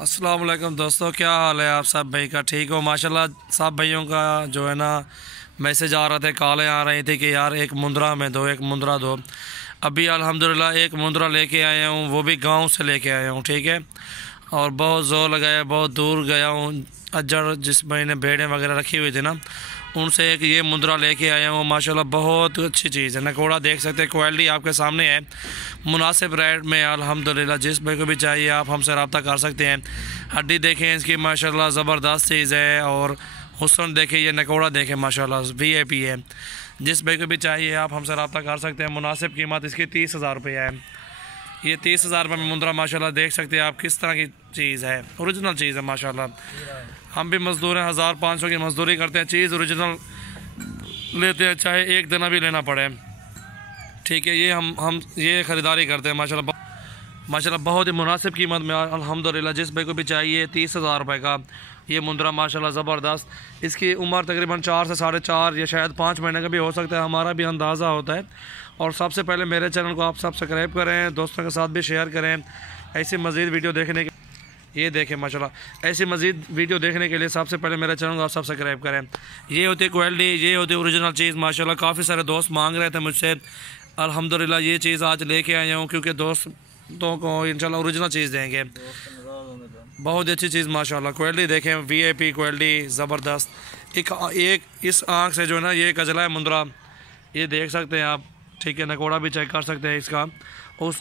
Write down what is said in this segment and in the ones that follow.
अस्सलाम वालेकुम दोस्तों, क्या हाल है आप सब भाई का? ठीक हो? माशाल्लाह सब भाइयों का जो है ना मैसेज आ रहा थे, कॉलें आ रही थी कि यार एक मुंद्रा में दो, एक मुंद्रा दो। अभी अल्हम्दुलिल्लाह एक मुंद्रा लेके आया हूँ, वो भी गांव से लेके आया हूँ, ठीक है। और बहुत ज़ोर लगाया, बहुत दूर गया हूँ। अजर जिस भाई ने भेड़ें वगैरह रखी हुई थी ना, उनसे एक ये मुंद्रा लेके आया हूँ। माशाल्लाह बहुत अच्छी चीज़ है। नकोड़ा देख सकते हैं, क्वालिटी आपके सामने है, मुनासिब रेट में अल्हम्दुलिल्लाह। जिस भाई को भी चाहिए आप हमसे रब्ता कर सकते हैं। हड्डी देखें इसकी, माशाल्लाह ज़बरदस्त चीज़ है। और हुस्न देखें, ये नकोड़ा देखें, माशाल्लाह VIP है। जिस भाई को भी चाहिए आप हमसे रब्ता कर सकते हैं। मुनासिब कीमत इसकी 30,000 रुपये है। ये 30,000 रुपये में मुंद्रा माशाल्लाह देख सकते हैं आप किस तरह की चीज़ है। ओरिजिनल चीज़ है माशाल्लाह। हम भी मज़दूर हैं, 1500 की मज़दूरी करते हैं, चीज़ ओरिजिनल लेते हैं, चाहे एक दिन भी लेना पड़े, ठीक है। ये हम ये ख़रीदारी करते हैं माशाल्लाह बहुत ही मुनासिब कीमत में अल्हम्दुलिल्लाह। जिस भाई को भी चाहिए 30,000 रुपये का ये मुंद्रा माशाल्लाह ज़बरदस्त। इसकी उम्र तकरीबन 4 से 4.5 या शायद 5 महीने का भी हो सकता है, हमारा भी अंदाज़ा होता है। और सबसे पहले मेरे चैनल को आप सब्सक्राइब करें, दोस्तों के साथ भी शेयर करें। ऐसी मज़ीद वीडियो देखने के ये देखें माशाल्लाह, ऐसी मज़ीद वीडियो देखने के लिए सबसे पहले मेरे चैनल को आप सब्सक्राइब करें। ये होती क्वालिटी, ये होती ओरिजिनल चीज़ माशाल्लाह। काफ़ी सारे दोस्त मांग रहे थे मुझसे, अल्हम्दुलिल्लाह ये चीज़ आज लेके आया हूँ, क्योंकि दोस्तों को इंशाल्लाह ओरिजिनल चीज़ देंगे। बहुत अच्छी चीज़ माशाल्लाह, क्वालिटी देखें, VIP क्वालिटी ज़बरदस्त। एक इस आँख से जो है ना ये कजला है मुंद्रा, ये देख सकते हैं आप, ठीक है। नकोड़ा भी चेक कर सकते हैं इसका।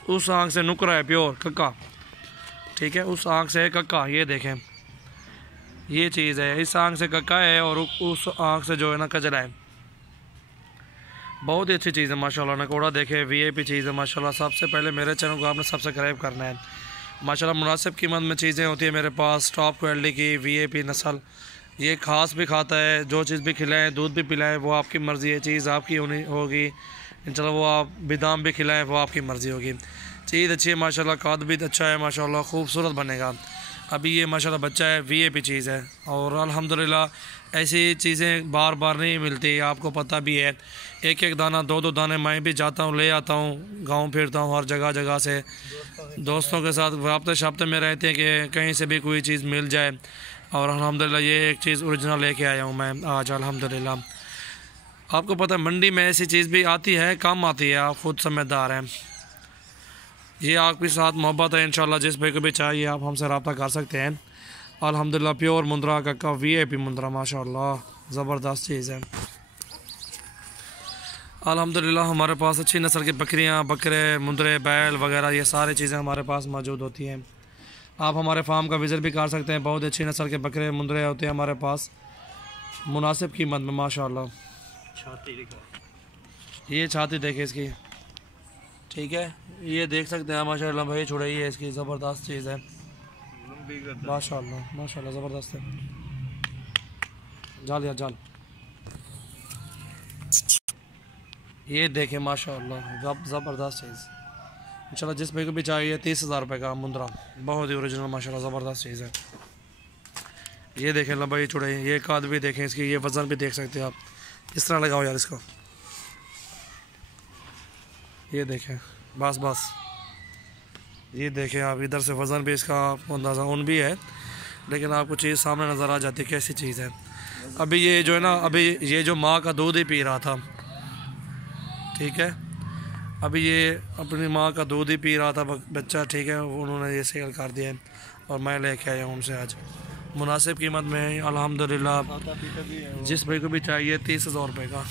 उस आँख से नुकरा है, प्योर कक्का, ठीक है। उस आँख से है कक्का, ये देखें, ये चीज़ है। इस आँख से कक्का है और उस आँख से जो है ना कजला है। बहुत ही अच्छी चीज़ है माशाल्लाह। नकोड़ा देखें, VIP चीज़ है माशाल्लाह। सबसे पहले मेरे चैनल को आपने सब्सक्राइब करना है माशाल्लाह। मुनासिब कीमत में चीज़ें होती है मेरे पास, टॉप क्वालिटी की VIP नस्ल। ये घास भी खाता है, जो चीज़ भी खिलाएं, दूध भी पिलाएं, वो आपकी मर्ज़ी है। चीज़ आपकी होगी इंशाल्लाह, वो आप बादाम भी खिलाएं, वो आपकी मर्ज़ी होगी। चीज़ अच्छी है माशाल्लाह, कद भी अच्छा है माशाल्लाह, खूबसूरत बनेगा। अभी ये माशाल्लाह बच्चा है, VIP चीज़ है। और अल्हम्दुलिल्लाह ऐसी चीज़ें बार बार नहीं मिलती, आपको पता भी है। एक एक दाना, दो दाने मैं भी जाता हूँ, ले आता हूँ, गांव फिरता हूँ हर जगह जगह से, दोस्तों के साथ राब्ते शाब्ते में रहते हैं कि कहीं से भी कोई चीज़ मिल जाए। और अल्हम्दुलिल्लाह ये एक चीज़ ओरिजिनल लेके आया हूँ मैं आज अल्हम्दुलिल्लाह। आपको पता है मंडी में ऐसी चीज़ भी आती है, कम आती है, आप खुद समझदार हैं। ये आपके साथ मोहब्बत है इंशाल्लाह। जिस भाई को भी चाहिए आप हमसे रब्ता कर सकते हैं। अल्हम्दुलिल्लाह प्योर मुंद्रा का VIP मुंद्रा माशाल्लाह ज़बरदस्त चीज़ है। अल्हम्दुलिल्लाह हमारे पास अच्छी नस्ल की बकरियां, बकरे, मुंद्रे, बैल वगैरह ये सारी चीज़ें हमारे पास मौजूद होती हैं। आप हमारे फार्म का विज़िट भी कर सकते हैं। बहुत अच्छी नस्ल के बकरे, मुंद्रे होते हैं हमारे पास, मुनासिब कीमत में माशाल्लाह। ये छाती देखे इसकी, ठीक है। ये देख सकते हैं माशाल्लाह भाई, छुड़ाई है इसकी, ज़बरदस्त चीज़ है माशाल्लाह माशाल्लाह, ज़बरदस्त है। जाल या जाल, ये देखें माशाल्लाह ज़बरदस्त चीज़ इंशाल्लाह। जिस भाई को भी चाहिए 30,000 रुपये का मुंद्रा, बहुत ही ओरिजिनल माशाल्लाह ज़बरदस्त चीज़ है। ये देखें लंबाई चौड़ाई, ये काद भी देखें इसकी, ये वज़न भी देख सकते हैं आप। इस तरह लगाओ यार इसको, ये देखें, बस बस, ये देखें आप, इधर से वज़न भी इसका आपको अंदाज़ा उन भी है, लेकिन आपको चीज़ सामने नज़र आ जाती है कैसी चीज़ है। अभी ये जो है ना, अभी ये जो माँ का दूध ही पी रहा था, ठीक है। अभी ये अपनी माँ का दूध ही पी रहा था बच्चा, ठीक है। उन्होंने ये सेल कर दिया है और मैं लेके आया हूँ उनसे आज मुनासिब कीमत में अल्हम्दुलिल्लाह। जिस भाई को भी चाहिए 30,000 रुपये का